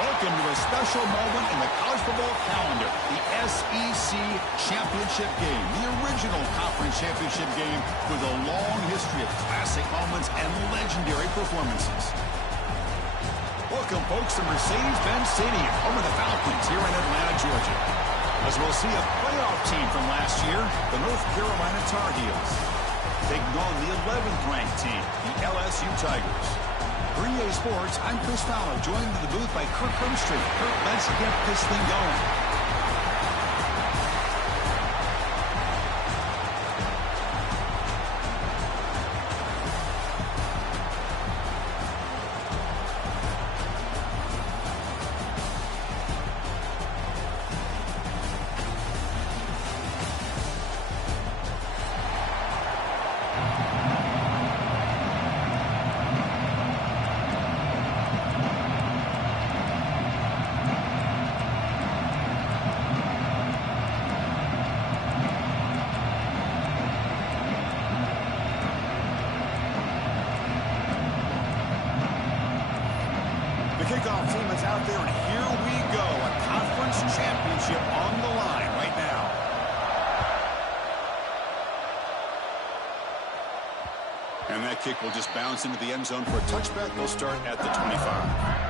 Welcome to a special moment in the college football calendar, the SEC Championship Game, the original conference championship game with a long history of classic moments and legendary performances. Welcome, folks, to Mercedes-Benz Stadium, home of the Falcons here in Atlanta, Georgia. As we'll see a playoff team from last year, the North Carolina Tar Heels, taking on the 11th ranked team, the LSU Tigers. For EA Sports, I'm Chris Fowler, joined in the booth by Kirk Hermstreet. Kirk, let's get this thing going. Kickoff team is out there, and here we go. A conference championship on the line right now. And that kick will just bounce into the end zone for a touchback. They'll start at the 25.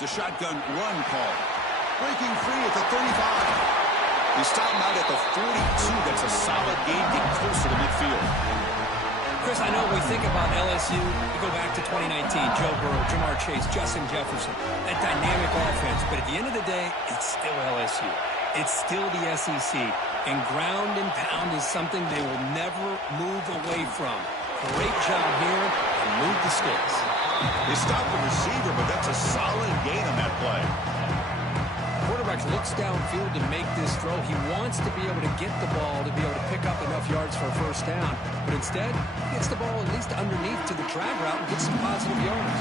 It's a shotgun run call. Breaking free at the 35. He stopped him out at the 42. That's a solid gain, getting closer to midfield. Chris, I know we think about LSU. We go back to 2019. Joe Burrow, Jamar Chase, Justin Jefferson. That dynamic offense. But at the end of the day, it's still LSU. It's still the SEC. And ground and pound is something they will never move away from. Great job here and move the sticks. They stopped the receiver, but that's a solid gain on that play. Quarterback looks downfield to make this throw. He wants to be able to get the ball to be able to pick up enough yards for a first down. But instead, he gets the ball at least underneath to the drag route and gets some positive yards.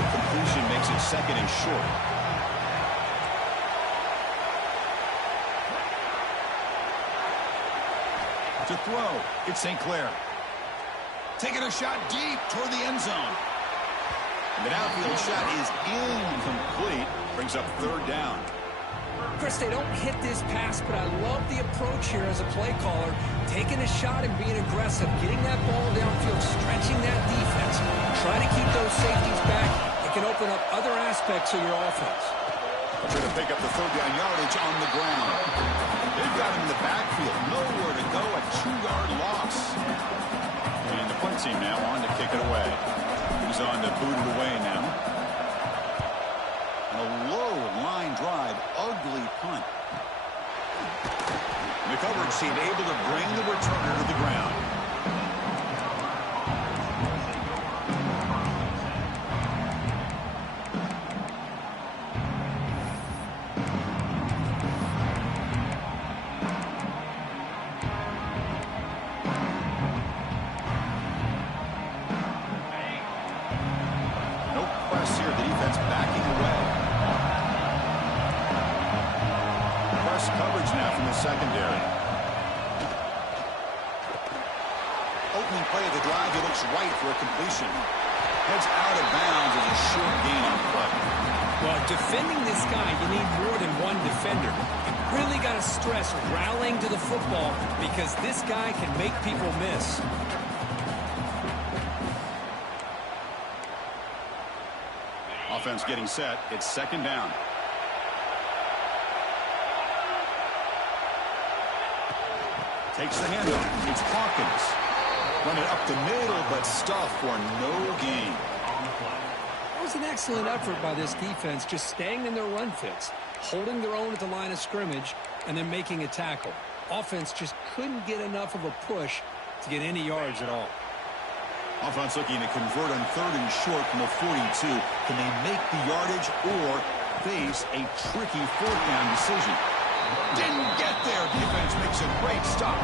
The completion makes it second and short. To throw, it's St. Clair. Taking a shot deep toward the end zone. The outfield shot is incomplete. Brings up third down. Chris, they don't hit this pass, but I love the approach here as a play caller. Taking a shot and being aggressive. Getting that ball downfield, stretching that defense. Try to keep those safeties back. It can open up other aspects of your offense. Trying to pick up the third down yardage on the ground. They've got him in the backfield. Nowhere to go. A 2-yard loss. And the punt team now on to kick it away. He's on to boot it away now. And a low line drive. Ugly punt. The coverage team able to bring the returner to the ground. Secondary. Opening play of the drive, he looks right for a completion. Heads out of bounds as a short gain on the play. Well, defending this guy, you need more than one defender. You really got to stress rallying to the football because this guy can make people miss. Offense getting set. It's second down. Takes the handoff. It's Hawkins. Run it up the middle, but stuffed for no gain. That was an excellent effort by this defense, just staying in their run fits, holding their own at the line of scrimmage, and then making a tackle. Offense just couldn't get enough of a push to get any yards at all. Offense looking to convert on 3rd and short from the 42. Can they make the yardage or face a tricky 4th down decision? Didn't get there. Defense makes a great stop.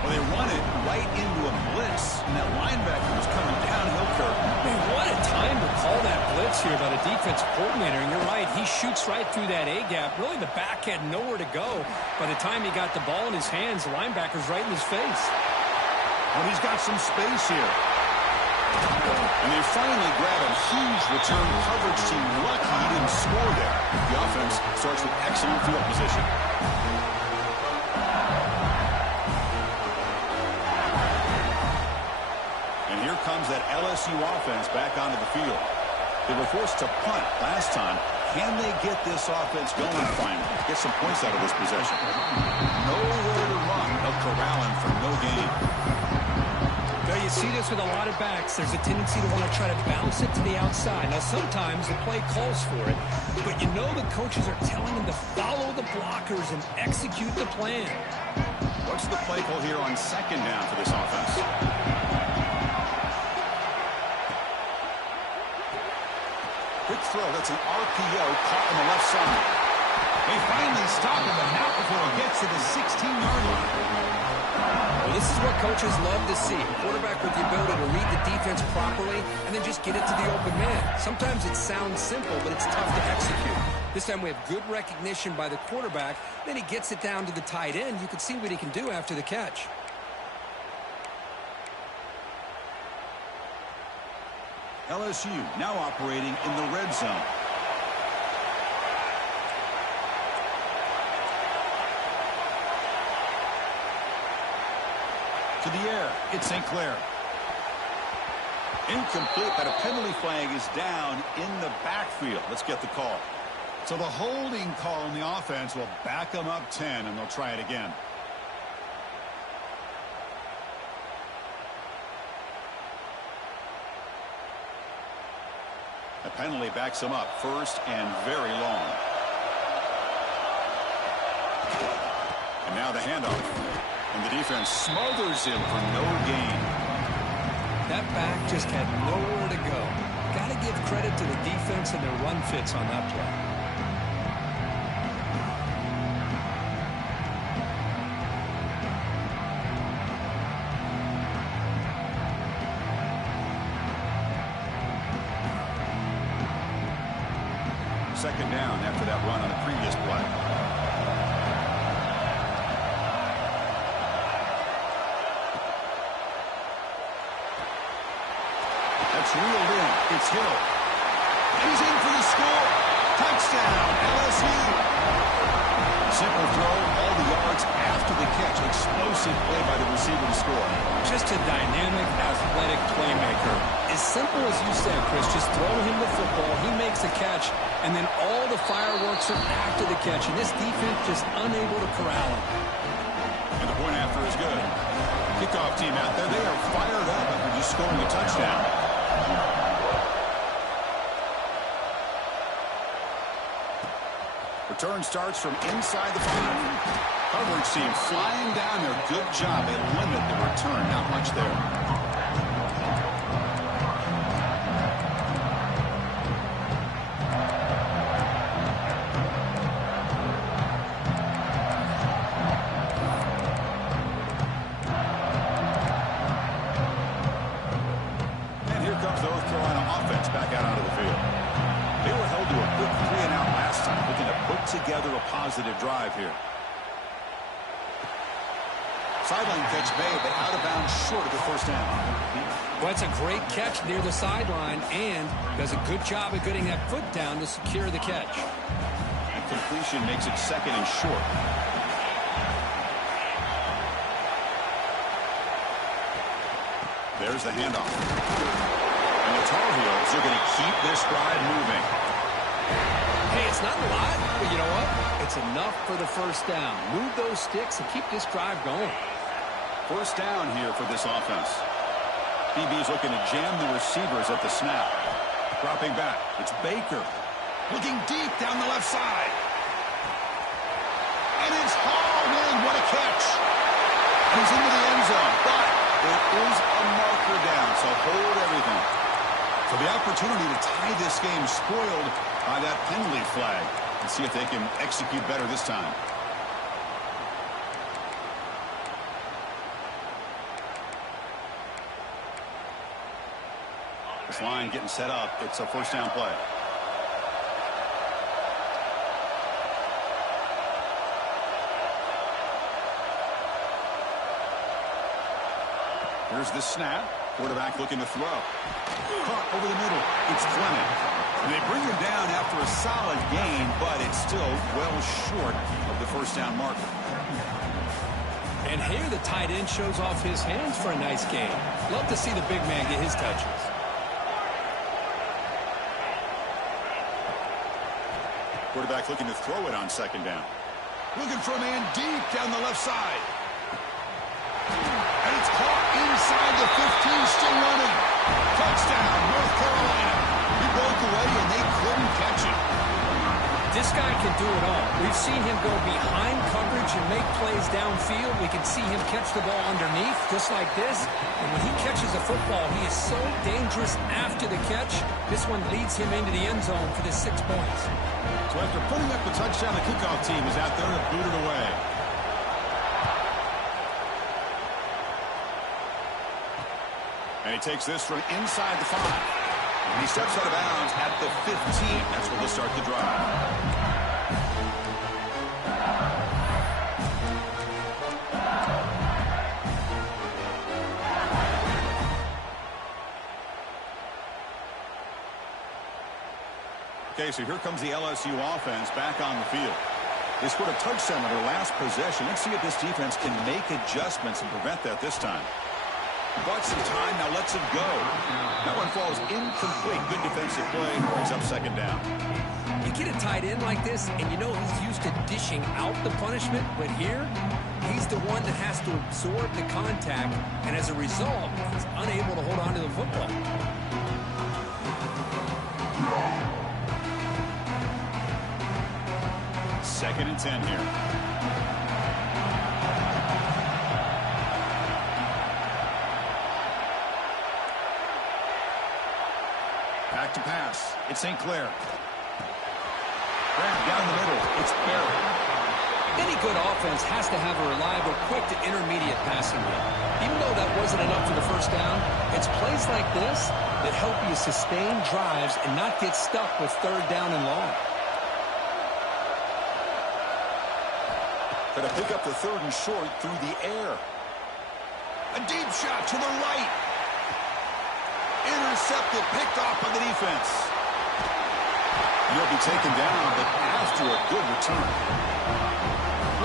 Well, they run it right into a blitz, and that linebacker was coming downhill curve. Man, what a time to call that blitz here by the defensive coordinator. And you're right, he shoots right through that A-gap. Really, the back had nowhere to go. By the time he got the ball in his hands, the linebacker's right in his face. Well, he's got some space here. And they finally grab a huge return coverage team. Lucky he didn't score there. The offense starts with excellent field position. And here comes that LSU offense back onto the field. They were forced to punt last time. Can they get this offense going finally? Get some points out of this possession. Nowhere to run. They'll corral him for no gain. Now, you see this with a lot of backs. There's a tendency to want to try to bounce it to the outside. Now, sometimes the play calls for it, but you know the coaches are telling them to follow the blockers and execute the plan. What's the play call here on 2nd down for this offense? Quick throw. That's an RPO caught on the left side. They finally stop him, but not before it gets to the 16-yard line. Well, this is what coaches love to see. A quarterback with the ability to read the defense properly and then just get it to the open man. Sometimes it sounds simple, but it's tough to execute. This time we have good recognition by the quarterback. Then he gets it down to the tight end. You can see what he can do after the catch. LSU now operating in the red zone. To the air, it's St. Clair. Incomplete, but a penalty flag is down in the backfield. Let's get the call. So the holding call on the offense will back them up 10, and they'll try it again. The penalty backs them up 1st and very long. And now the handoff. And the defense smothers him for no gain. That back just had nowhere to go. Got to give credit to the defense and their run fits on that play. Second down after that run on the previous play. That's reeled in. It's Hill. And he's in for the score. Touchdown, LSU. Simple throw, all the yards after the catch. Explosive play by the receiver to score. Just a dynamic, athletic playmaker. As simple as you said, Chris, just throw him the football, he makes a catch, and then all the fireworks are after the catch, and this defense just unable to corral him. And the point after is good. Kickoff team out there, they are fired up after just scoring a touchdown. Return starts from inside the 5. Coverage team flying down there. Good job. They limit the return. Not much there. And here comes the North Carolina offense back out onto the field. They were held to a quick 3-and-out last time, looking to put together a positive drive here. Sideline catch made, but out of bounds short of the first down. Well, it's a great catch near the sideline and does a good job of getting that foot down to secure the catch. And completion makes it 2nd and short. There's the handoff. And the Tar Heels are going to keep this drive moving. Hey, it's not a lot, but you know what? It's enough for the first down. Move those sticks and keep this drive going. First down here for this offense. DB's looking to jam the receivers at the snap. Dropping back. It's Baker. Looking deep down the left side. And it's hauled in. What a catch. And he's into the end zone. But there is a marker down. The opportunity to tie this game spoiled by that penalty flag. Let's see if they can execute better this time. This line getting set up. It's a first down play. Here's the snap. Quarterback looking to throw. Caught over the middle. It's Fleming. And they bring him down after a solid gain, but it's still well short of the first down marker. And here the tight end shows off his hands for a nice gain. Love to see the big man get his touches. Quarterback looking to throw it on second down. Looking for a man deep down the left side. And it's caught inside the 15, still running. Touchdown, North Carolina. He broke away and they couldn't catch him. This guy can do it all. We've seen him go behind coverage and make plays downfield. We can see him catch the ball underneath, just like this. And when he catches a football, he is so dangerous after the catch. This one leads him into the end zone for the 6 points. So after putting up the touchdown, the kickoff team is out there to boot it away. And he takes this from inside the 5. And he steps out of bounds at the 15. That's where they'll start the drive. Okay, so here comes the LSU offense back on the field. They scored a touchdown on their last possession. Let's see if this defense can make adjustments and prevent that this time. Bought some time, now lets it go. That one falls incomplete. Good defensive play, brings up second down. You get a tight end like this, and you know he's used to dishing out the punishment, but here, he's the one that has to absorb the contact, and as a result, he's unable to hold on to the football. Second and 10 here. Back to pass. It's St. Clair. Grab down the middle. It's Barry. Any good offense has to have a reliable, quick to intermediate passing game. Even though that wasn't enough for the first down, it's plays like this that help you sustain drives and not get stuck with third down and long. Going to pick up the third and short through the air. A deep shot to the right. Intercepted, picked off by the defense. He'll be taken down, but after a good return.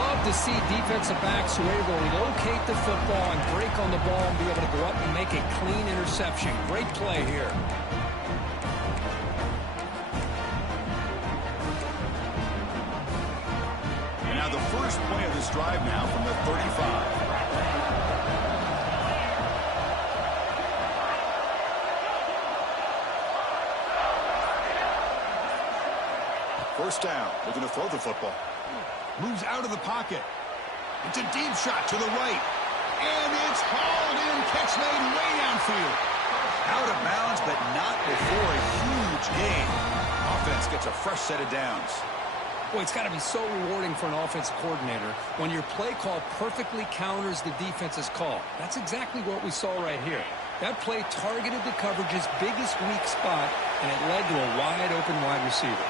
Love to see defensive backs who are able to locate the football and break on the ball and be able to go up and make a clean interception. Great play here. And now the first play of this drive now from the 35. First down. They're going to throw the football. Moves out of the pocket. It's a deep shot to the right. And it's hauled in. Catch made way downfield. Out of bounds, but not before a huge gain. Offense gets a fresh set of downs. Boy, it's got to be so rewarding for an offensive coordinator when your play call perfectly counters the defense's call. That's exactly what we saw right here. That play targeted the coverage's biggest weak spot, and it led to a wide-open wide receiver.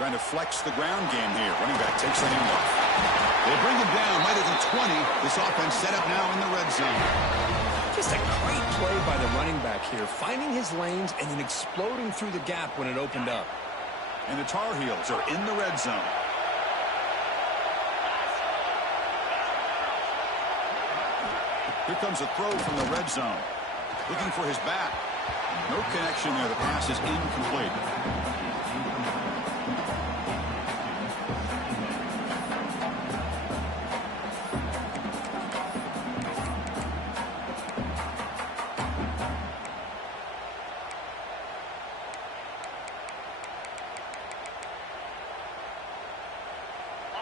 Trying to flex the ground game here. Running back takes the handoff. They bring him down right at the 20. This offense set up now in the red zone. Just a great play by the running back here, finding his lanes and then exploding through the gap when it opened up. And the Tar Heels are in the red zone. Here comes a throw from the red zone. Looking for his back. No connection there. The pass is incomplete.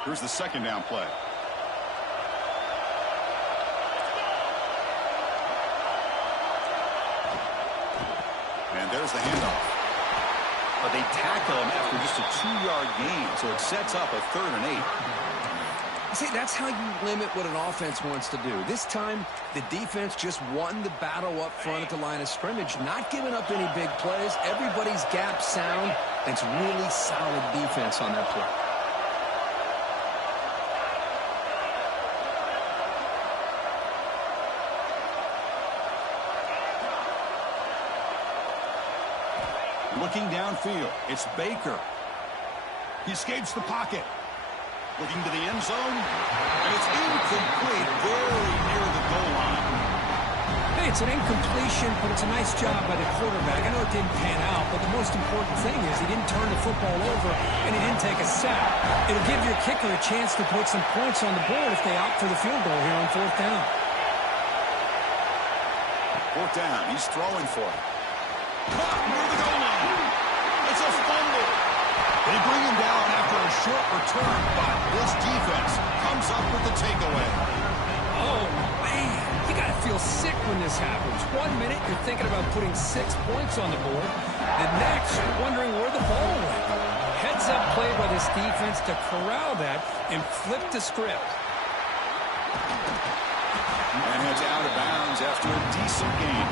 Here's the second down play. there's the handoff. But they tackle him after just a 2-yard gain, so it sets up a 3rd and 8. See, that's how you limit what an offense wants to do. This time, the defense just won the battle up front at the line of scrimmage, not giving up any big plays. Everybody's gap sound. It's really solid defense on that play. Looking downfield, it's Baker. He escapes the pocket. Looking to the end zone, and it's incomplete, very near the goal line. Hey, it's an incompletion, but it's a nice job by the quarterback. I know it didn't pan out, but the most important thing is he didn't turn the football over, and he didn't take a sack. It'll give your kicker a chance to put some points on the board if they opt for the field goal here on 4th down. 4th down, he's throwing for it. Caught near the goal line. It's a fumble. They bring him down after a short return, but this defense comes up with the takeaway. Oh, man. You got to feel sick when this happens. 1 minute, you're thinking about putting 6 points on the board. The next, you're wondering where the ball went. Heads-up play by this defense to corral that and flip the script. And heads out of bounds after a decent game.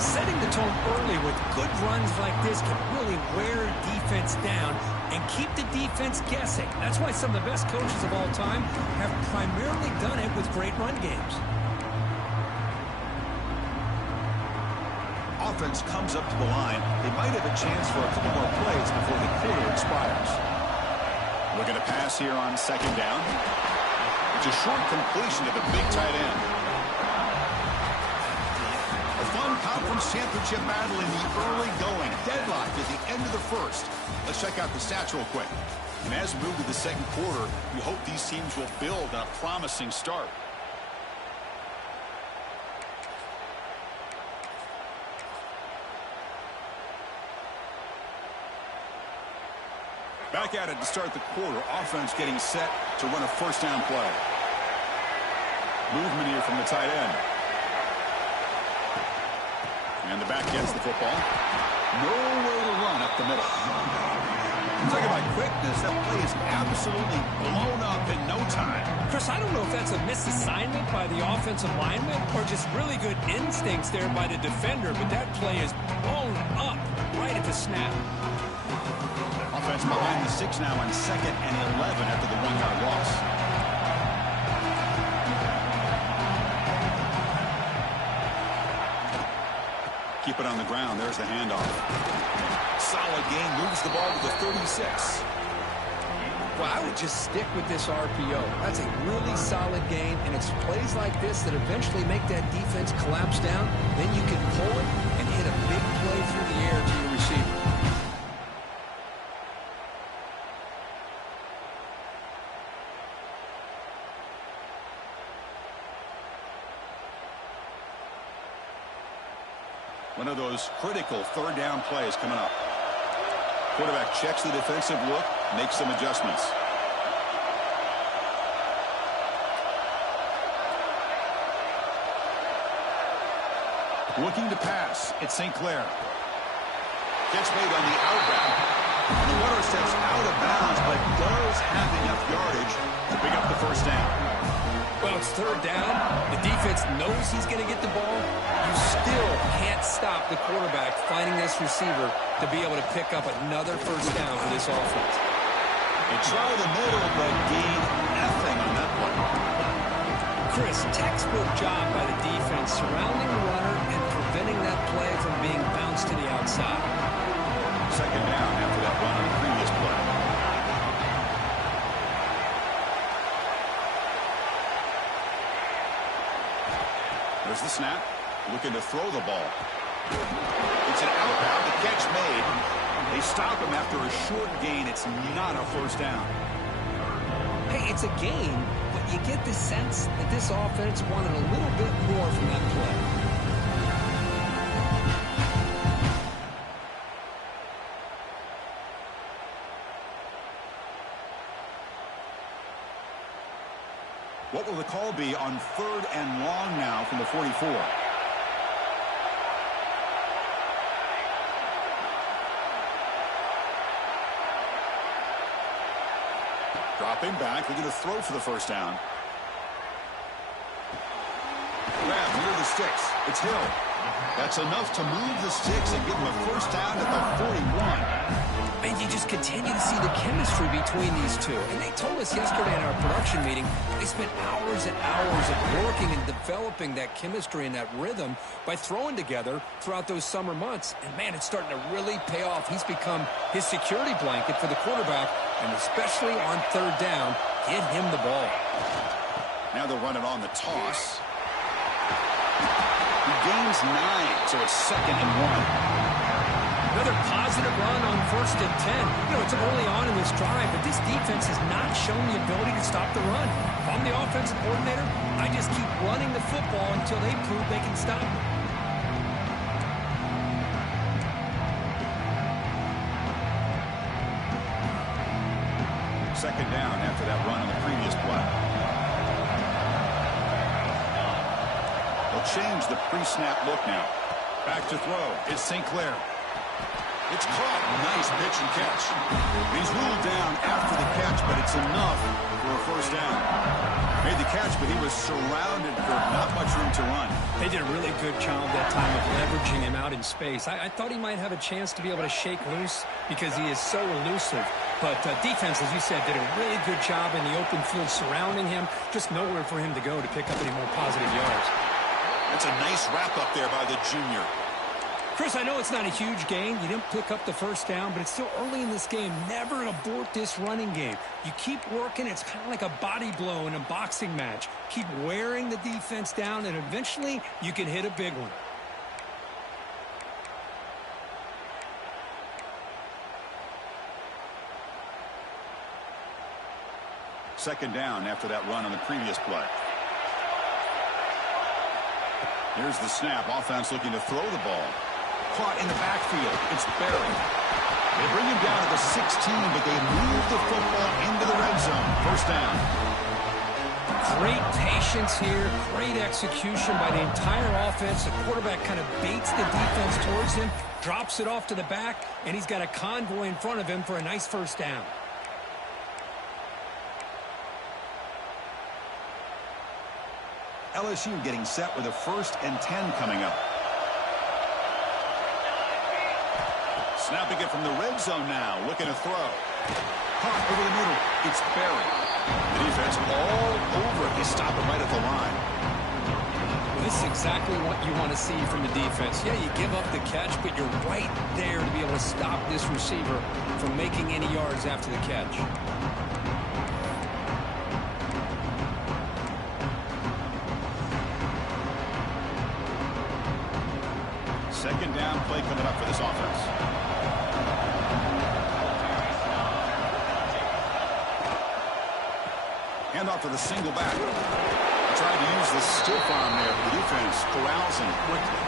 Setting the tone early with good runs like this can really wear defense down and keep the defense guessing. That's why some of the best coaches of all time have primarily done it with great run games. Offense comes up to the line. They might have a chance for a couple more plays before the quarter expires. Looking to pass here on 2nd down. It's a short completion to the big tight end. A fun conference championship battle in the early going. Deadlocked at the end of the 1st. Let's check out the stats real quick. And as we move to the 2nd quarter, we hope these teams will build on a promising start. Back at it to start the quarter. Offense getting set to run a 1st down play. Movement here from the tight end. And the back gets the football. Nowhere to run up the middle. Talking about quickness, that play is absolutely blown up in no time. Chris, I don't know if that's a misassignment by the offensive lineman or just really good instincts there by the defender, but that play is blown up right at the snap. Offense behind the 6 now on 2nd and 11 after the 1-yard loss. Keep it on the ground. There's the handoff. Solid game. Moves the ball to the 36. Well, I would just stick with this RPO. That's a really solid game, and it's plays like this that eventually make that defense collapse down. Then you can pull it and hit a big play through the air to your receiver. One of those critical 3rd down plays coming up. Quarterback checks the defensive look, makes some adjustments. Looking to pass, it's St. Clair. Catch made on the outbound. The runner steps out of bounds, but does have enough yardage to pick up the 1st down. Well, it's 3rd down. The defense knows he's going to get the ball. You still can't stop the quarterback finding this receiver to be able to pick up another 1st down for this offense. They try the middle, but gain nothing on that one. Chris, textbook job by the defense surrounding the runner and preventing that play from being bounced to the outside. 2nd down after that run on the previous play. There's the snap. Looking to throw the ball. It's an outbound. The catch made. They stop him after a short gain. It's not a 1st down. Hey, it's a gain, but you get the sense that this offense wanted a little bit more from that play. What will the call be on 3rd and 1 now from the 44? Dropping back, looking to throw for the first down. Grab near the sticks. It's Hill. That's enough to move the sticks and give him a first down at the 41. And you just continue to see the chemistry between these two. And they told us yesterday in our production meeting, they spent hours and hours of working and developing that chemistry and that rhythm by throwing together throughout those summer months. And, man, it's starting to really pay off. He's become his security blanket for the quarterback, and especially on third down, get him the ball. Now they'll run it on the toss. He gains 9, so it's 2nd and 1. Another positive run on 1st and 10. You know, it's early on in this drive, but this defense has not shown the ability to stop the run. If I'm the offensive coordinator, I just keep running the football until they prove they can stop it. Second down after that run on the previous play. They'll change the pre-snap look now. Back to throw. It's St. Clair. It's caught. Nice pitch and catch. He's ruled down after the catch, but it's enough for a first down. Made the catch, but he was surrounded for not much room to run. They did a really good job that time of leveraging him out in space. I thought he might have a chance to be able to shake loose because he is so elusive. But defense, as you said, did a really good job in the open field surrounding him. Just nowhere for him to go to pick up any more positive yards. That's a nice wrap up there by the junior. Chris, I know it's not a huge gain. You didn't pick up the first down, but it's still early in this game. Never abort this running game. You keep working. It's kind of like a body blow in a boxing match. Keep wearing the defense down, and eventually you can hit a big one. Second down after that run on the previous play. Here's the snap. Offense looking to throw the ball. Caught in the backfield. It's Barry. They bring him down to the 16, but they move the football into the red zone. First down. Great patience here. Great execution by the entire offense. The quarterback kind of baits the defense towards him, drops it off to the back, and he's got a convoy in front of him for a nice first down. LSU getting set with a 1st and 10 coming up. Snapping it from the red zone now, looking to throw. Caught over the middle. It's Barry. The defense all over it. They stop it right at the line. Well, this is exactly what you want to see from the defense. Yeah, you give up the catch, but you're right there to be able to stop this receiver from making any yards after the catch. Second down play coming up for this offense. Hand off to the single back. Tried to use the stiff arm there, but the defense corrals him quickly.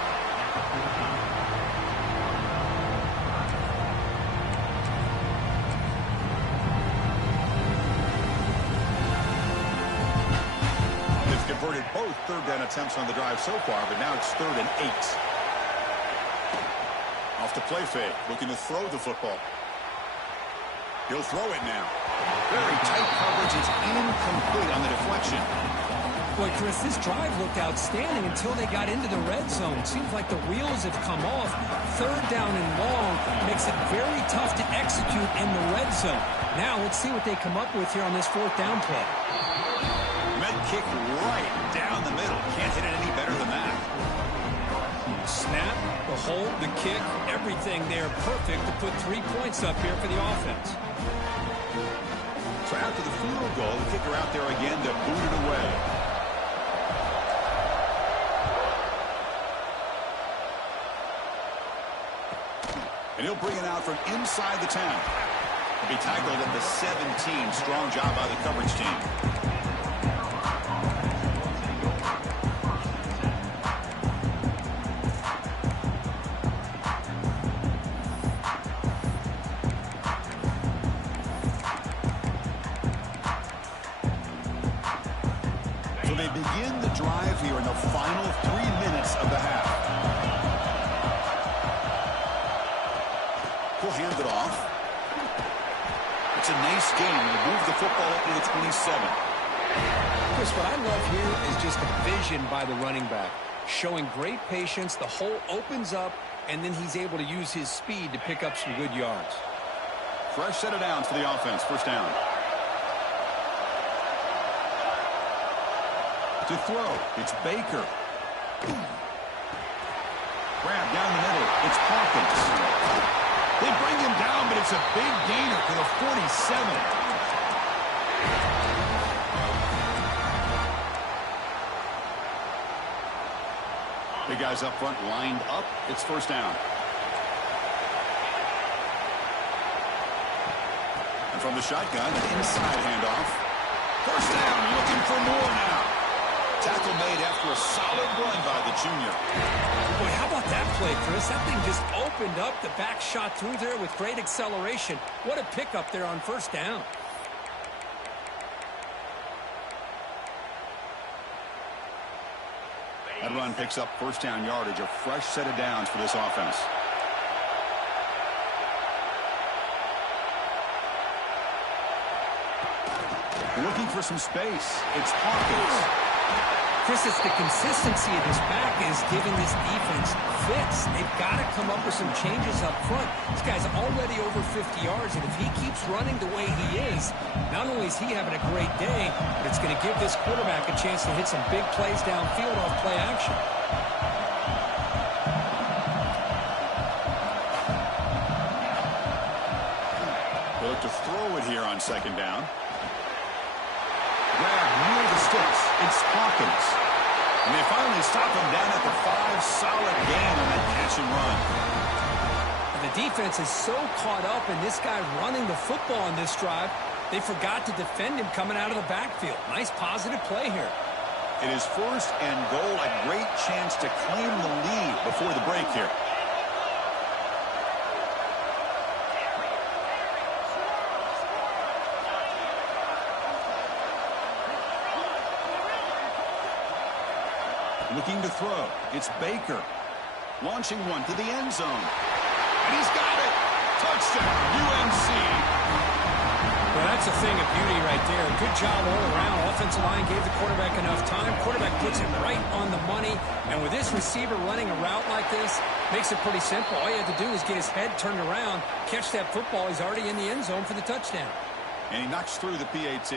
They've converted both third down attempts on the drive so far, but now it's 3rd and 8. Off the play fake, looking to throw the football. He'll throw it now. Very tight coverage. It's incomplete on the deflection. Boy, Chris, this drive looked outstanding until they got into the red zone. Seems like the wheels have come off. Third down and long makes it very tough to execute in the red zone. Now let's see what they come up with here on this 4th down play. Med kick right down the middle. Can't hit it any better than that. Snap, the hold, the kick, everything there perfect to put 3 points up here for the offense. So after the field goal, the kicker out there again to boot it away. And he'll bring it out from inside the 10. He'll be tackled at the 17. Strong job by the coverage team. So they begin the drive here in the final 3 minutes of the half. He'll hand it off. It's a nice game. They move the football up to the 27. Chris, what I love here is just the vision by the running back. Showing great patience, the hole opens up, and then he's able to use his speed to pick up some good yards. Fresh set of downs for the offense. First down. To throw, it's Baker. Grab down the middle, it's Hawkins. They bring him down, but it's a big gainer for the 47. The guys up front lined up. It's first down. And from the shotgun, an inside handoff. First down, looking for more now. Tackle made after a solid run by the junior. Boy, how about that play, Chris? That thing just opened up. The back shot through there with great acceleration. What a pickup there on first down. That run picks up first down yardage, a fresh set of downs for this offense. Looking for some space. It's Hawkins. Chris, it's the consistency of his back is giving this defense fits. They've got to come up with some changes up front. This guy's already over 50 yards, and if he keeps running the way he is, not only is he having a great day, but it's going to give this quarterback a chance to hit some big plays downfield off play action. They look to throw it here on second down. Grab near the sticks. It's Hawkins. And they finally stop him down at the 5. Solid gain on that catch and run. And the defense is so caught up in this guy running the football on this drive, they forgot to defend him coming out of the backfield. Nice positive play here. It is first and goal. A great chance to claim the lead before the break here. Looking to throw. It's Baker. Launching one to the end zone. And he's got it. Touchdown, UNC. Well, that's a thing of beauty right there. Good job all around. Offensive line gave the quarterback enough time. Quarterback puts it right on the money. And with this receiver running a route like this, makes it pretty simple. All you have to do is get his head turned around, catch that football. He's already in the end zone for the touchdown. And he knocks through the PAT.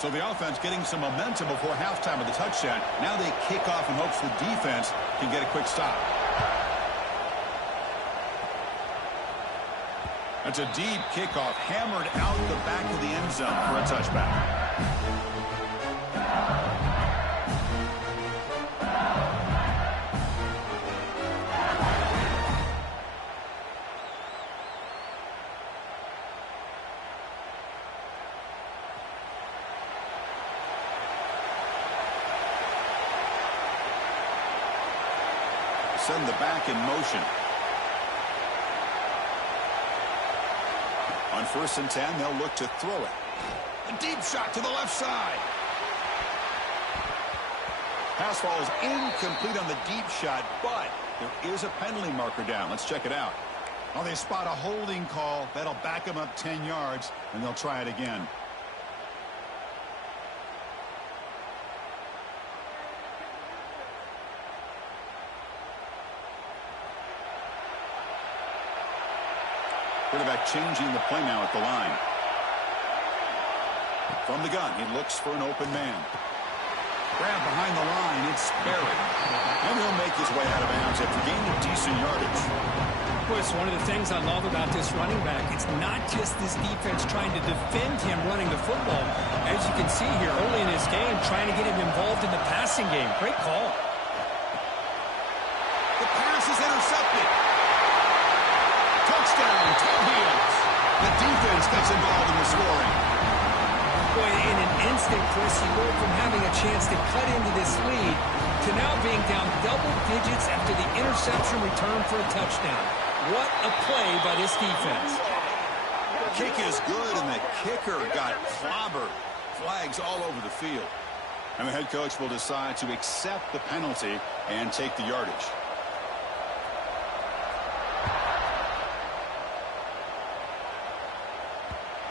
So the offense getting some momentum before halftime of the touchdown. Now they kick off in hopes the defense can get a quick stop. That's a deep kickoff, hammered out the back of the end zone for a touchback. Send the back in motion. On 1st and 10, they'll look to throw it. A deep shot to the left side. Pass falls incomplete on the deep shot, but there is a penalty marker down. Let's check it out. Oh, they spot a holding call. That'll back them up 10 yards, and they'll try it again. Quarterback changing the play now at the line. From the gun, he looks for an open man. Grab behind the line, it's Barry. And he'll make his way out of bounds after gaining decent yardage. Chris, one of the things I love about this running back, it's not just this defense trying to defend him running the football. As you can see here early in his game, trying to get him involved in the passing game. Great call. The pass is intercepted. Touchdown, Tar Heels. The defense gets involved in the scoring. Boy, in an instant, Chris, you go from having a chance to cut into this lead to now being down double digits after the interception return for a touchdown. What a play by this defense. The kick is good, and the kicker got clobbered. Flags all over the field. And the head coach will decide to accept the penalty and take the yardage.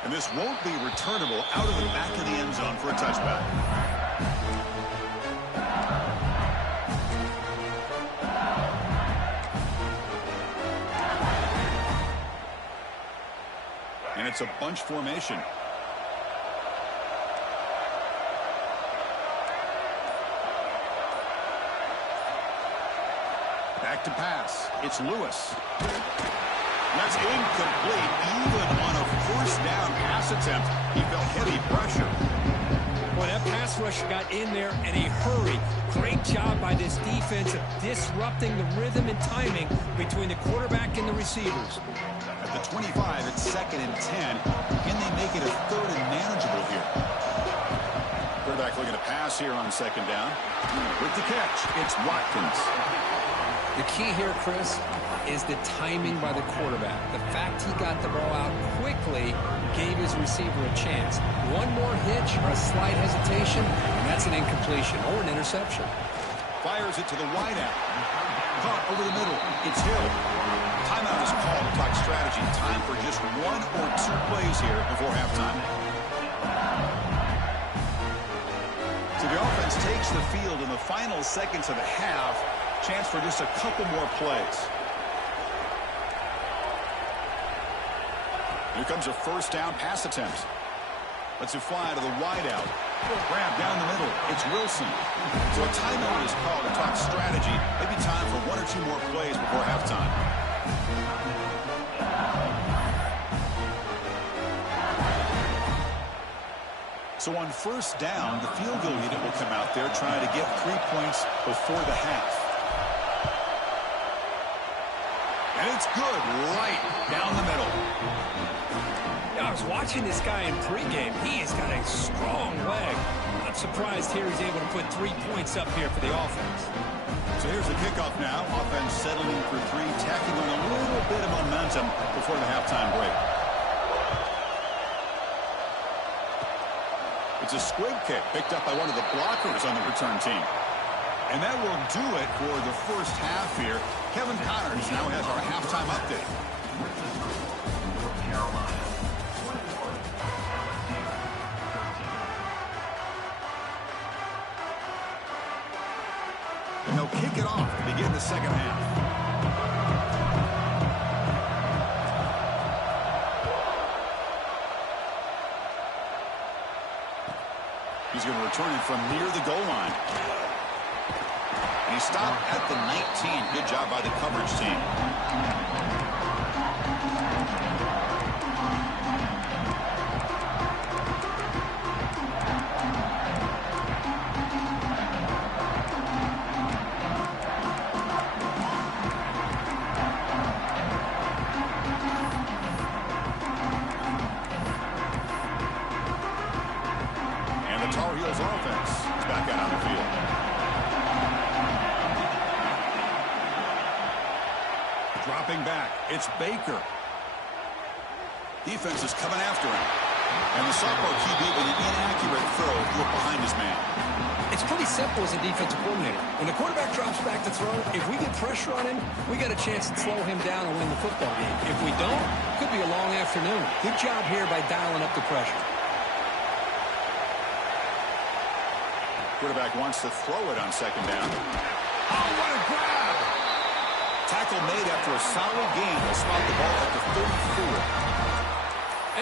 And this won't be returnable out of the back of the end zone for a touchback. And it's a bunch formation. Back to pass. It's Lewis. That's incomplete. Even on a first down pass attempt, he felt heavy pressure. Well, that pass rush got in there in a hurry. Great job by this defense of disrupting the rhythm and timing between the quarterback and the receivers. At the 25, it's 2nd and 10. Can they make it a 3rd and manageable here? Quarterback looking to pass here on 2nd down. With the catch, it's Watkins. The key here, Chris, is the timing by the quarterback. The fact he got the ball out quickly gave his receiver a chance. One more hitch or a slight hesitation, and that's an incompletion or an interception. Fires it to the wideout. Caught over the middle. It's Hill. Timeout is called to talk strategy. Time for just 1 or 2 plays here before halftime. So the offense takes the field in the final seconds of the half. Chance for just a couple more plays. Here comes a first down pass attempt. Lets it fly to the wideout. Grab down the middle. It's Wilson. So a timeout is called to talk strategy. Maybe time for 1 or 2 more plays before halftime. So on first down, the field goal unit will come out there trying to get 3 points before the half. And it's good right down the middle. I was watching this guy in pregame. He has got a strong leg. Not surprised here he's able to put 3 points up here for the offense. So here's the kickoff now. Offense settling for 3, tacking on a little bit of momentum before the halftime break. It's a squib kick picked up by one of the blockers on the return team. And that will do it for the first half here. Kevin Connors now has our halftime update. And they'll kick it off to begin the second half. He's going to return it from near the goal line. And he stopped at the 19. Good job by the coverage team. Tar Heels offense is back out on the field. Dropping back, it's Baker. Defense is coming after him. And the sophomore QB with an inaccurate throw threw it behind his man. It's pretty simple as a defensive coordinator. When the quarterback drops back to throw, if we get pressure on him, we got a chance to slow him down and win the football game. If we don't, it could be a long afternoon. Good job here by dialing up the pressure. Quarterback wants to throw it on second down. Oh, what a grab! Tackle made after a solid gain. They'll spot the ball at the 34.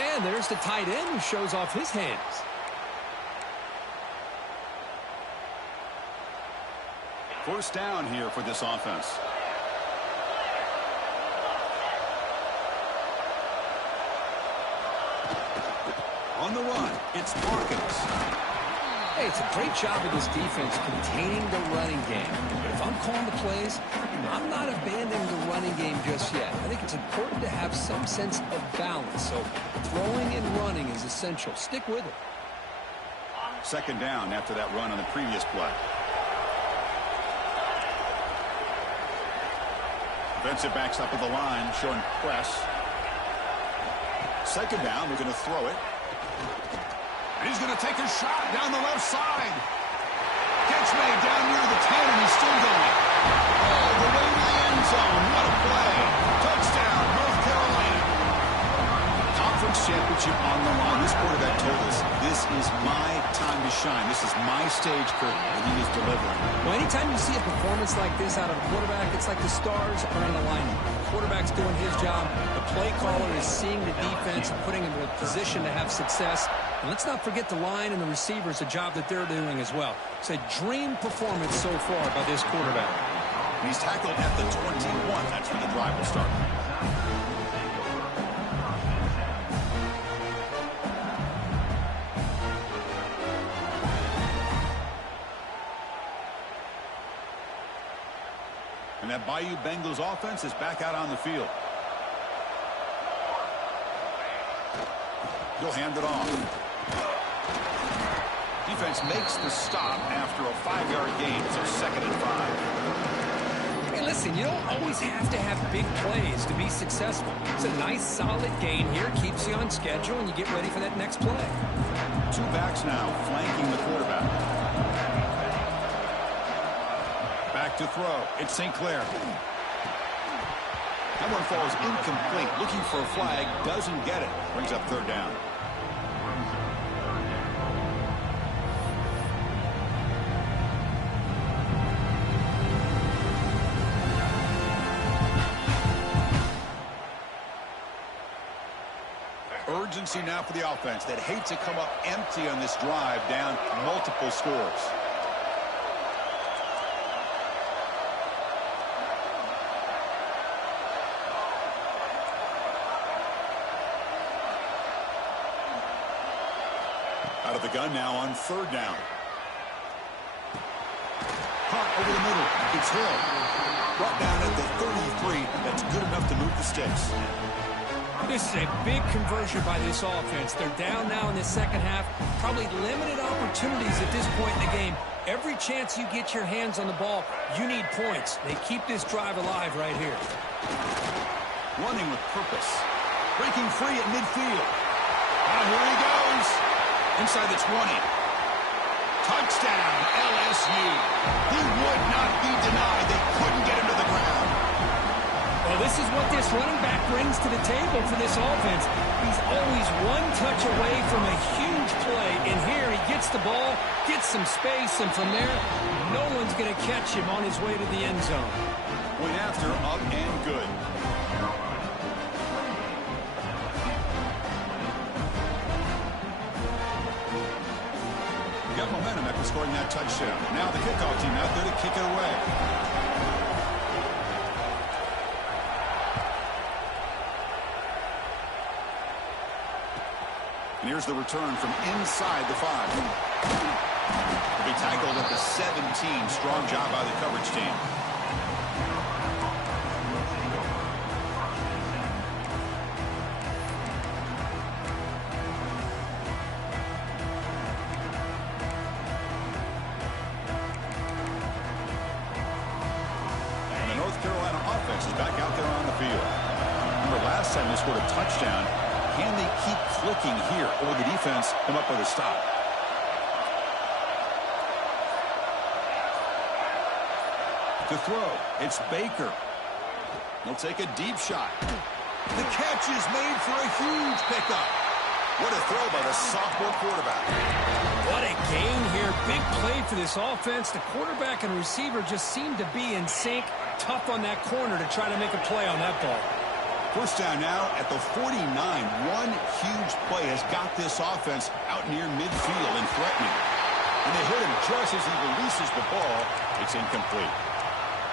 And there's the tight end who shows off his hands. First down here for this offense. On the run, it's Hawkins. Hey, it's a great job of this defense containing the running game. But if I'm calling the plays, I'm not abandoning the running game just yet. I think it's important to have some sense of balance. So throwing and running is essential. Stick with it. Second down after that run on the previous play. Defensive backs up at the line, showing press. Second down, we're going to throw it. And he's going to take a shot down the left side. Catch made down near the 10, and he's still going. All the way to the end zone. What a play. Touchdown, North Carolina. Conference championship on the line. is my time to shine. This is my stage, Kurt, and he is delivering. Well, anytime you see a performance like this out of a quarterback, it's like the stars are in alignment. The quarterback's doing his job. The play caller is seeing the defense and putting him in a position to have success. And let's not forget the line and the receivers, the job that they're doing as well. It's a dream performance so far by this quarterback. He's tackled at the 21. That's where the drive will start. And that Bayou Bengals offense is back out on the field. He'll hand it off. Defense makes the stop after a 5-yard gain, so 2nd and 5. Hey, listen, you don't always have to have big plays to be successful. It's a nice, solid gain here. Keeps you on schedule, and you get ready for that next play. 2 backs now, flanking the quarterback. Back to throw. It's St. Clair. That one falls incomplete. Looking for a flag. Doesn't get it. Brings up 3rd down. Urgency now for the offense that hate to come up empty on this drive, down multiple scores. Out of the gun now on 3rd down. Caught over the middle. It's Hill. Brought down at the 33. That's good enough to move the sticks. This is a big conversion by this offense. They're down now in the second half. Probably limited opportunities at this point in the game. Every chance you get your hands on the ball, you need points. They keep this drive alive right here. Running with purpose. Breaking free at midfield. And here he goes. Inside the 20. Touchdown, LSU. He would not be denied. They couldn't get him to the ground. Well, this is what this running back brings to the table for this offense. He's always one touch away from a huge play. And here he gets the ball, gets some space, and from there, no one's going to catch him on his way to the end zone. Went after, up and good. Got momentum after scoring that touchdown. Now the kickoff team out there to kick it away. And here's the return from inside the 5. He'll be tackled at the 17. Strong job by the coverage team. And the North Carolina offense is back out there on the field. Remember last time they scored a touchdown. Can they keep clicking here, or the defense come up with a stop? To throw, it's Baker. He'll take a deep shot. The catch is made for a huge pickup. What a throw by the sophomore quarterback. What a gain here. Big play for this offense. The quarterback and receiver just seem to be in sync. Tough on that corner to try to make a play on that ball. First down now at the 49. One huge play has got this offense out near midfield and threatening. And they hit him just as he releases the ball. It's incomplete.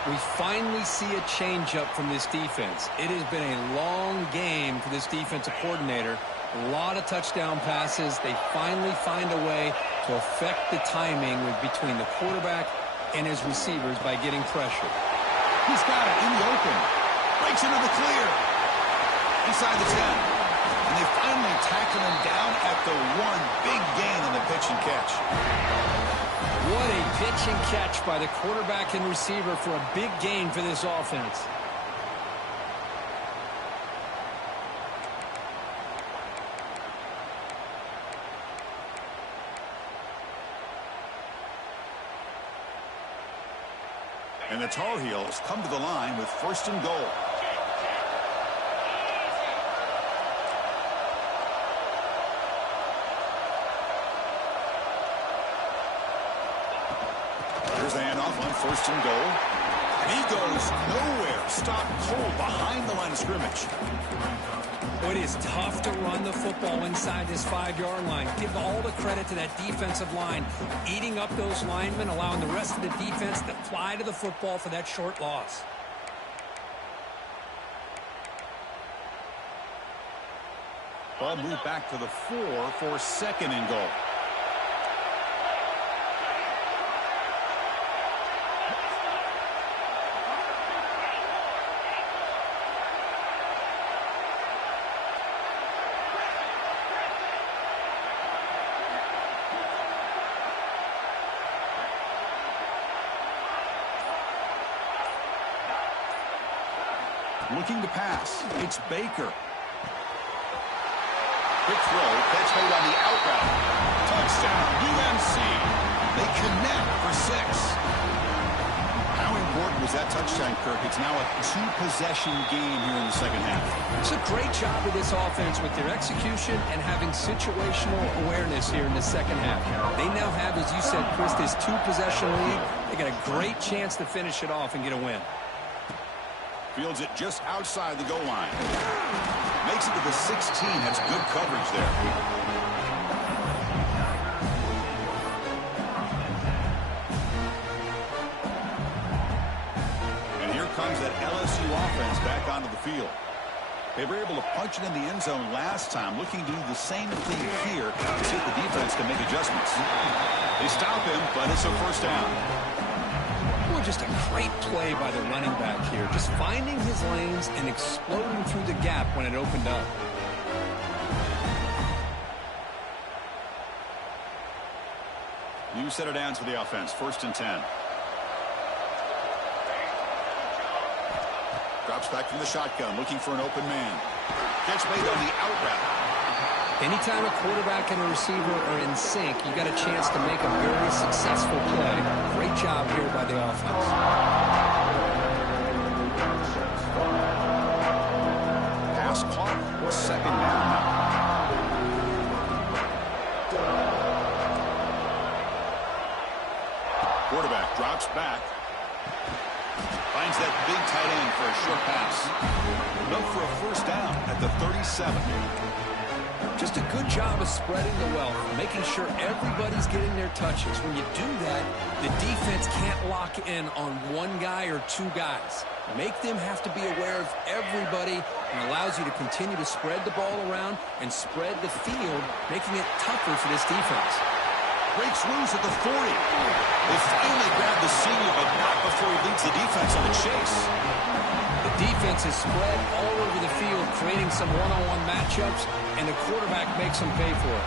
We finally see a changeup from this defense. It has been a long game for this defensive coordinator. A lot of touchdown passes. They finally find a way to affect the timing between the quarterback and his receivers by getting pressure. He's got it in the open. Breaks into the clear. Inside the 10. And they finally tackle him down at the 1. Big gain on the pitch and catch. What a pitch and catch by the quarterback and receiver for a big gain for this offense. And the Tar Heels come to the line with 1st and goal. first and goal. And he goes nowhere. Stopped cold behind the line of scrimmage. It is tough to run the football inside this 5-yard line. Give all the credit to that defensive line, eating up those linemen, allowing the rest of the defense to fly to the football for that short loss. Ball moved back to the 4 for second and goal. Looking to pass. It's Baker. Quick throw. Catch made on the out route. Touchdown, UMC. They connect for 6. How important was that touchdown, Kirk? It's now a 2-possession game here in the second half. It's a great job of this offense with their execution and having situational awareness here in the second half. They now have, as you said, Chris, this 2-possession lead. They got a great chance to finish it off and get a win. Fields it just outside the goal line. Makes it to the 16. That's good coverage there. And here comes that LSU offense back onto the field. They were able to punch it in the end zone last time, looking to do the same thing here to see if the defense can make adjustments. They stop him, but it's a first down. Just a great play by the running back here. Just finding his lanes and exploding through the gap when it opened up. New set of downs for the offense. First and 10. Drops back from the shotgun, looking for an open man. Catch made on the out route. Anytime a quarterback and a receiver are in sync, you got a chance to make a very successful play. Great job here by the offense. Pass caught. Second down. Quarterback drops back. Finds that big tight end for a short pass. Enough for a first down at the 37. Just a good job of spreading the wealth, making sure everybody's getting their touches. When you do that, the defense can't lock in on one guy or two guys. Make them have to be aware of everybody, and allows you to continue to spread the ball around and spread the field, making it tougher for this defense. Breaks loose at the 40. They finally grab the senior, but not before he leads the defense on the chase. The defense is spread all over the field, creating some one-on-one matchups, and the quarterback makes them pay for it.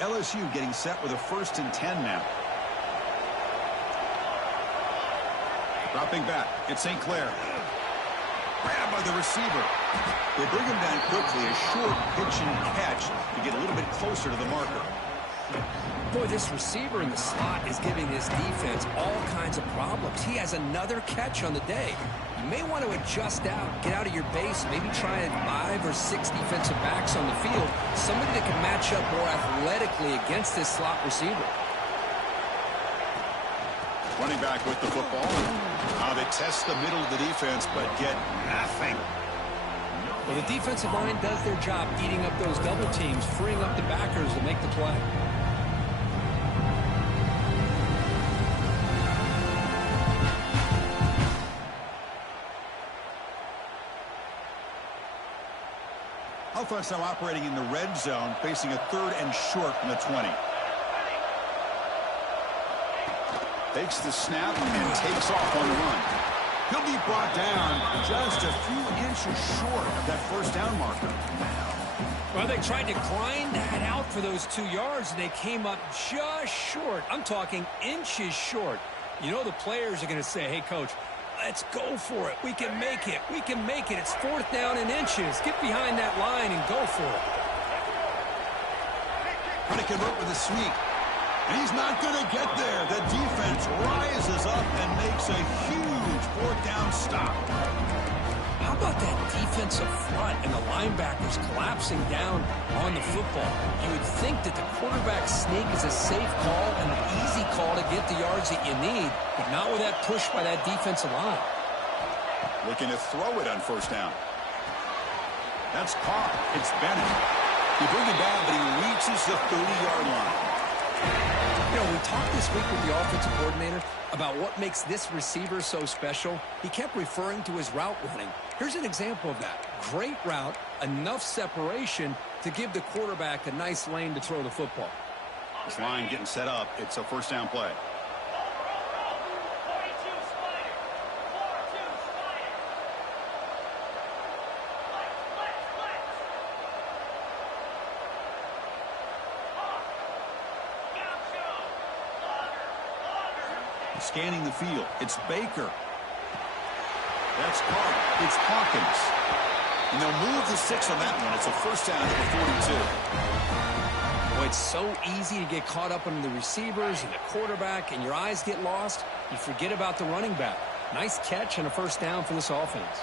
LSU getting set with a first and 10 now. Dropping back, it's St. Clair. Grabbed by the receiver. They bring him down quickly, a short pitch and catch to get a little bit closer to the marker. Boy, this receiver in the slot is giving this defense all kinds of problems. He has another catch on the day. You may want to adjust out, get out of your base, maybe try 5 or 6 defensive backs on the field, somebody that can match up more athletically against this slot receiver. Running back with the football. They test the middle of the defense, but get nothing. Well, the defensive line does their job eating up those double teams, freeing up the backers to make the play. Offense now operating in the red zone, facing a 3rd and short from the 20. Takes the snap and takes off on the run. He'll be brought down just a few inches short of that first down marker. Well, they tried to grind that out for those 2 yards, and they came up just short. I'm talking inches short. You know the players are going to say, hey, Coach, let's go for it. We can make it. We can make it. It's 4th down in inches. Get behind that line and go for it. Trying to convert with a sweep. And he's not going to get there. The defense rises up and makes a huge 4th down stop. how about that defensive front and the linebackers collapsing down on the football? You would think that the quarterback sneak is a safe call and an easy call to get the yards that you need, but not with that push by that defensive line. Looking to throw it on first down. That's caught. It's Bennett. He bring it down, but he reaches the 30-yard line. You know, we talked this week with the offensive coordinator about what makes this receiver so special. He kept referring to his route running. Here's an example of that. Great route, enough separation to give the quarterback a nice lane to throw the football. This line getting set up. It's a first down play. Scanning the field. It's Baker. That's caught. It's Hawkins. And they'll move the 6 on that one. It's a first down at the 42. Boy, it's so easy to get caught up on the receivers and the quarterback, and your eyes get lost. You forget about the running back. Nice catch and a first down for this offense.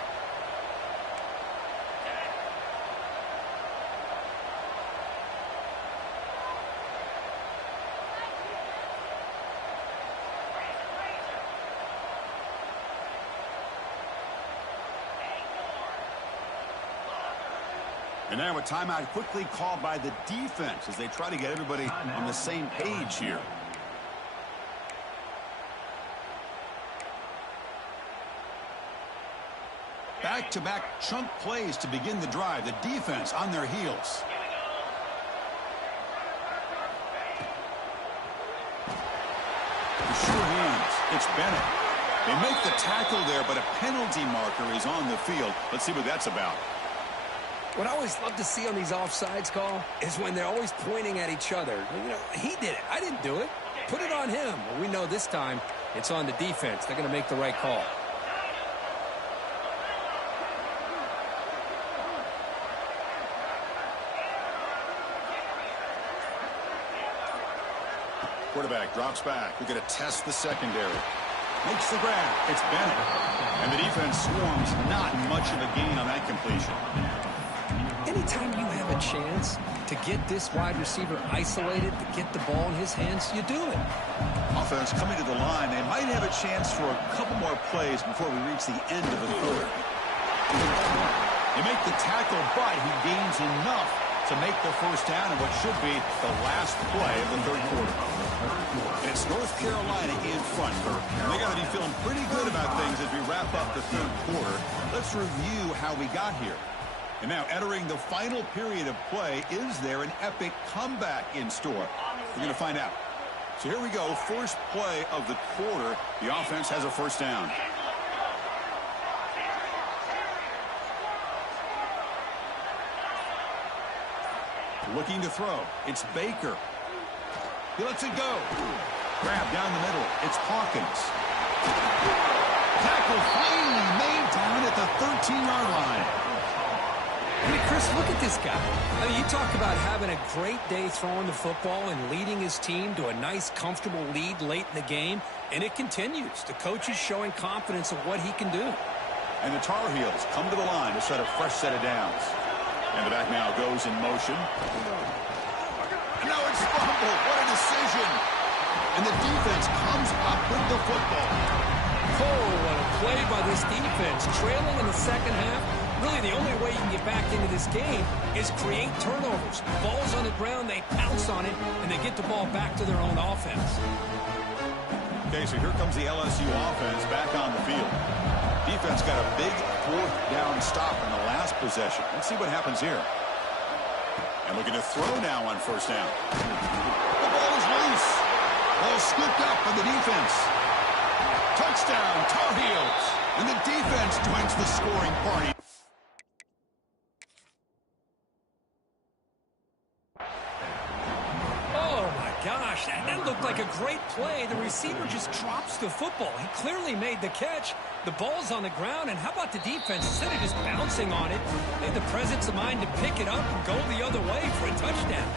And now a timeout quickly called by the defense as they try to get everybody on the same page here. Back-to-back chunk plays to begin the drive. The defense on their heels. The sure hands. It's Bennett. They make the tackle there, but a penalty marker is on the field. Let's see what that's about. What I always love to see on these offsides call is when they're always pointing at each other. You know, he did it. I didn't do it. Put it on him. Well, we know this time it's on the defense. They're going to make the right call. Quarterback drops back. We're going to test the secondary. Makes the grab. It's Bennett. And the defense swarms. Not much of a gain on that completion. Anytime you have a chance to get this wide receiver isolated, to get the ball in his hands, you do it. Offense coming to the line. They might have a chance for a couple more plays before we reach the end of the quarter. They make the tackle, but he gains enough to make the first down in what should be the last play of the third quarter. And it's North Carolina in front, Kirk. And they got to be feeling pretty good about things as we wrap up the third quarter. Let's review how we got here. And now entering the final period of play, is there an epic comeback in store? We're going to find out. So here we go, first play of the quarter. The offense has a first down. Looking to throw. It's Baker. He lets it go. Grab down the middle. It's Hawkins. Tackle finally made down at the 13-yard line. I mean, Chris, look at this guy. I mean, you talk about having a great day throwing the football and leading his team to a nice, comfortable lead late in the game, and it continues. The coach is showing confidence of what he can do. And the Tar Heels come to the line to set a fresh set of downs. And the back now goes in motion. No, it's fumbled. What a decision. And the defense comes up with the football. Oh, what a play by this defense. Trailing in the second half. Really, the only way you can get back into this game is create turnovers. Ball's on the ground, they pounce on it, and they get the ball back to their own offense. Okay, so here comes the LSU offense back on the field. Defense got a big fourth down stop in the last possession. Let's see what happens here. And looking to throw now on first down. The ball is loose. Ball scooped up by the defense. Touchdown, Tar Heels. And the defense joins the scoring party. Gosh, that looked like a great play. The receiver just drops the football. He clearly made the catch. The ball's on the ground, and how about the defense? Instead of just bouncing on it, they had the presence of mind to pick it up and go the other way for a touchdown.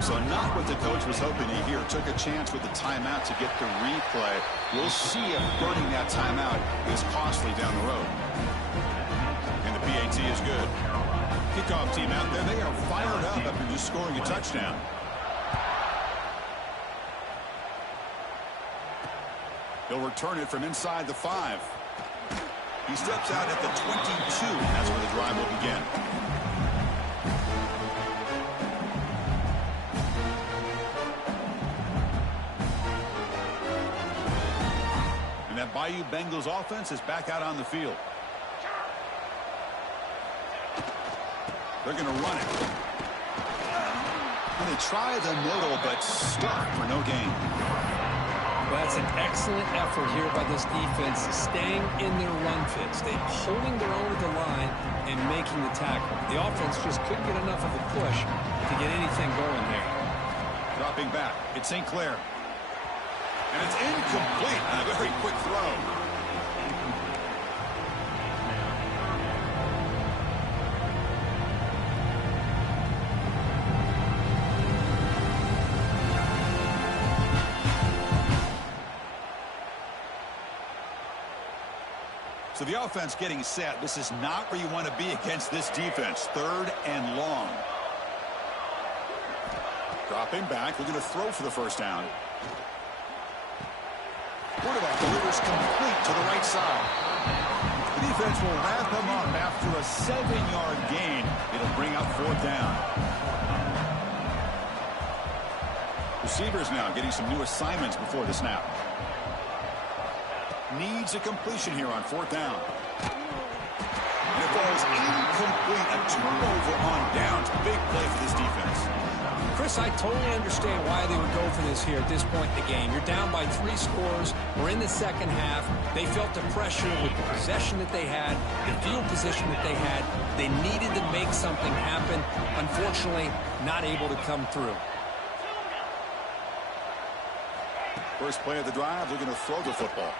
So not what the coach was hoping to hear. Took a chance with the timeout to get the replay. We'll see if burning that timeout is costly down the road. And the PAT is good. Kickoff team out there, they are fired up after just scoring a touchdown. He'll return it from inside the 5. He steps out at the 22. That's where the drive will begin. And that Bayou Bengals offense is back out on the field. They're going to run it. And they try the middle, but stuck for no gain. Well, that's an excellent effort here by this defense, staying in their run fits. They're holding their own at the line and making the tackle. The offense just couldn't get enough of a push to get anything going there. Dropping back, it's St. Clair. And it's incomplete on a very quick throw. So the offense getting set. This is not where you want to be against this defense. 3rd and long. Dropping back, looking to throw for the first down. Quarterback delivers complete to the right side. The defense will wrap him up after a 7-yard gain. It'll bring up 4th down. Receivers now getting some new assignments before the snap. Needs a completion here on 4th down. And it falls incomplete. A turnover on downs. Big play for this defense. Chris, I totally understand why they would go for this here at this point in the game. You're down by 3 scores. We're in the second half. They felt the pressure with the possession that they had, the field position that they had. They needed to make something happen. Unfortunately, not able to come through. First play of the drive, they're going to throw the football.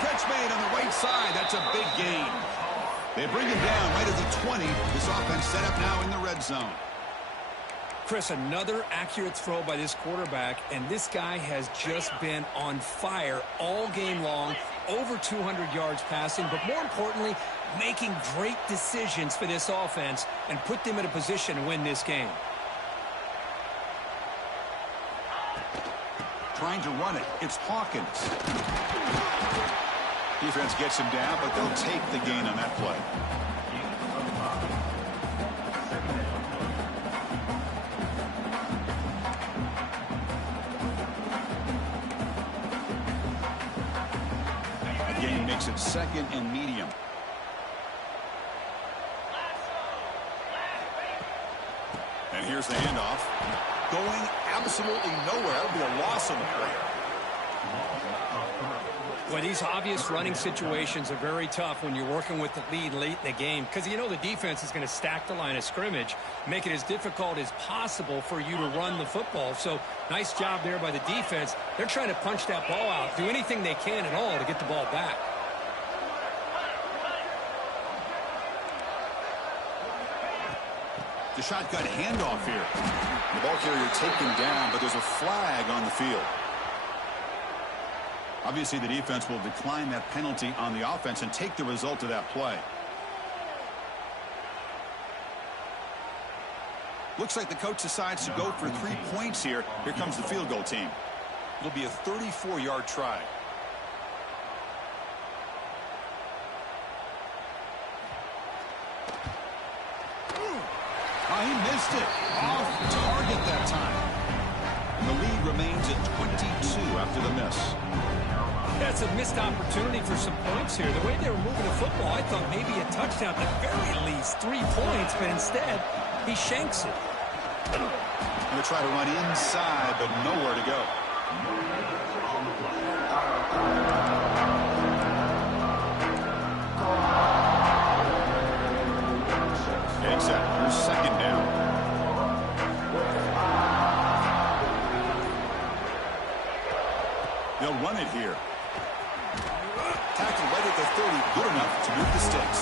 Catch made on the right side. That's a big gain. They bring him down right at the 20. This offense set up now in the red zone. Chris, another accurate throw by this quarterback, and this guy has just been on fire all game long, over 200 yards passing, but more importantly, making great decisions for this offense and put them in a position to win this game. Trying to run it. It's Hawkins. Defense gets him down, but they'll take the gain on that play. The gain makes it 2nd and medium. And here's the handoff. Going absolutely nowhere. It'll be a loss on the play. Well, these obvious running situations are very tough when you're working with the lead late in the game because you know the defense is going to stack the line of scrimmage, make it as difficult as possible for you to run the football. So nice job there by the defense. They're trying to punch that ball out, do anything they can at all to get the ball back. The shotgun handoff here. The ball carrier taken down, but there's a flag on the field. Obviously, the defense will decline that penalty on the offense and take the result of that play. Looks like the coach decides to go for 3 points here. Here comes the field goal team. It'll be a 34-yard try. He missed it. Off target that time. And the lead remains at 22 after the miss. That's a missed opportunity for some points here. The way they were moving the football, I thought maybe a touchdown, at the very least 3 points, but instead, he shanks it. Going to try to run inside, but nowhere to go. Getting set. Here's 2nd down. They'll run it here. Tackle right at the 30, good enough to move the sticks.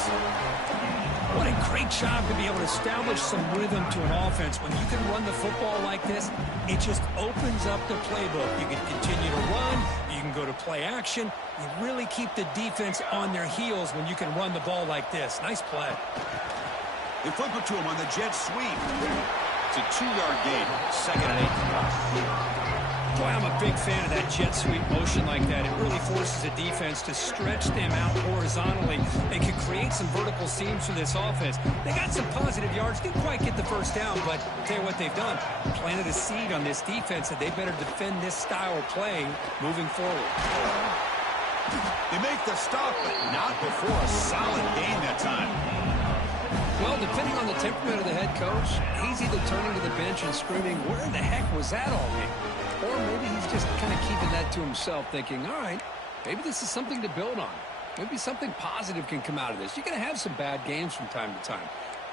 What a great job to be able to establish some rhythm to an offense. When you can run the football like this, it just opens up the playbook. You can continue to run. You can go to play action. You really keep the defense on their heels when you can run the ball like this. Nice play. They flip it to him on the jet sweep. It's a 2-yard gain. 2nd and 8. Boy, I'm a big fan of that jet sweep motion like that. It really forces the defense to stretch them out horizontally and can create some vertical seams for this offense. They got some positive yards, didn't quite get the first down, but I'll tell you what they've done. Planted a seed on this defense that they better defend this style of play moving forward. They make the stop, but not before a solid gain that time. Well, depending on the temperament of the head coach, he's either turning to the bench and screaming, where the heck was that all game? Or maybe he's just kind of keeping that to himself, thinking, all right, maybe this is something to build on. Maybe something positive can come out of this. You're going to have some bad games from time to time.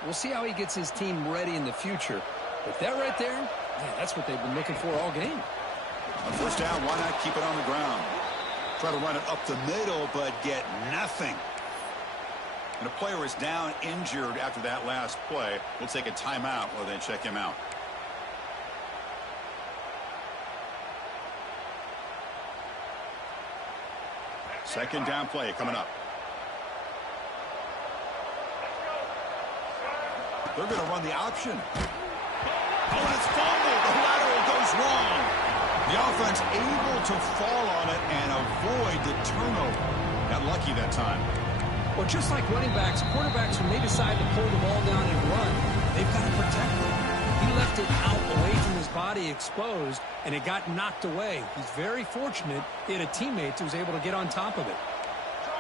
We'll see how he gets his team ready in the future. But that right there, man, that's what they've been looking for all game. On first down, why not keep it on the ground? Try to run it up the middle, but get nothing. And a player is down injured after that last play. We'll take a timeout while they check him out. Second down play coming up. They're going to run the option. Oh, and it's fumbled. The lateral goes wrong. The offense able to fall on it and avoid the turnover. Got lucky that time. Well, just like running backs, quarterbacks, when they decide to pull the ball down and run, they've got to protect it. He left it out away from his body exposed, and it got knocked away. He's very fortunate he had a teammate who was able to get on top of it.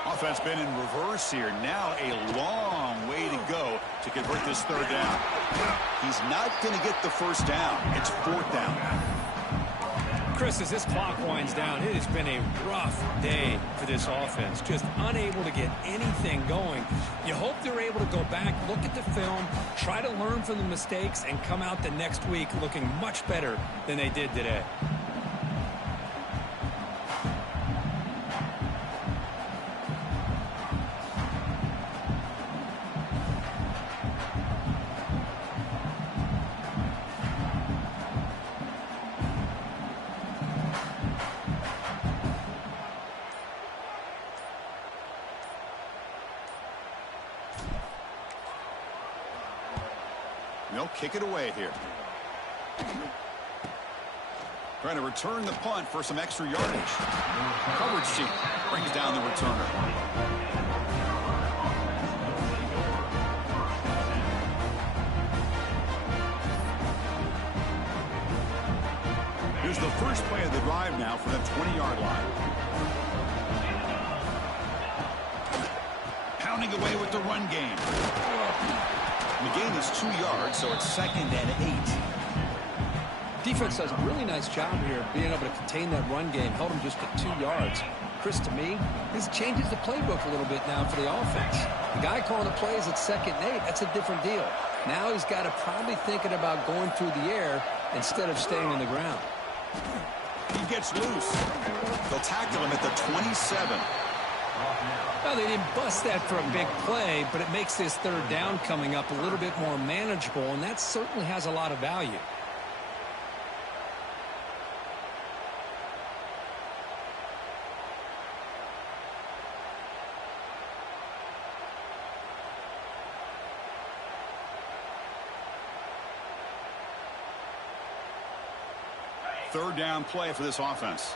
Offense been in reverse here. Now a long way to go to convert this third down. He's not going to get the first down. It's 4th down. Chris, as this clock winds down, it has been a rough day for this offense. Just unable to get anything going. You hope they're able to go back, look at the film, try to learn from the mistakes, and come out the next week looking much better than they did today. They'll kick it away here. Trying to return the punt for some extra yardage. Coverage team brings down the returner. Here's the first play of the drive now from the 20-yard line. Pounding away with the run game. The gain is 2 yards, so it's 2nd and 8. Defense does a really nice job here being able to contain that run game, held them just at 2 yards. Chris, to me, this changes the playbook a little bit now for the offense. The guy calling the plays at 2nd and 8, that's a different deal. Now he's got to probably thinking about going through the air instead of staying on the ground. He gets loose. They'll tackle him at the 27. Well, they didn't bust that for a big play, but it makes this third down coming up a little bit more manageable, and that certainly has a lot of value. Third down play for this offense.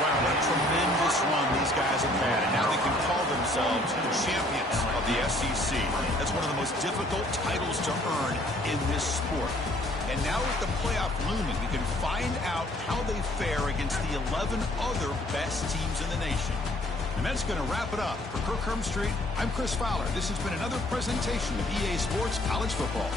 Wow, what a tremendous run these guys have had, and now they can call themselves champions of the SEC. That's one of the most difficult titles to earn in this sport. And now with the playoff looming, you can find out how they fare against the 11 other best teams in the nation. And that's going to wrap it up. For Kirk Hermstreet, I'm Chris Fowler. This has been another presentation of EA Sports College Football.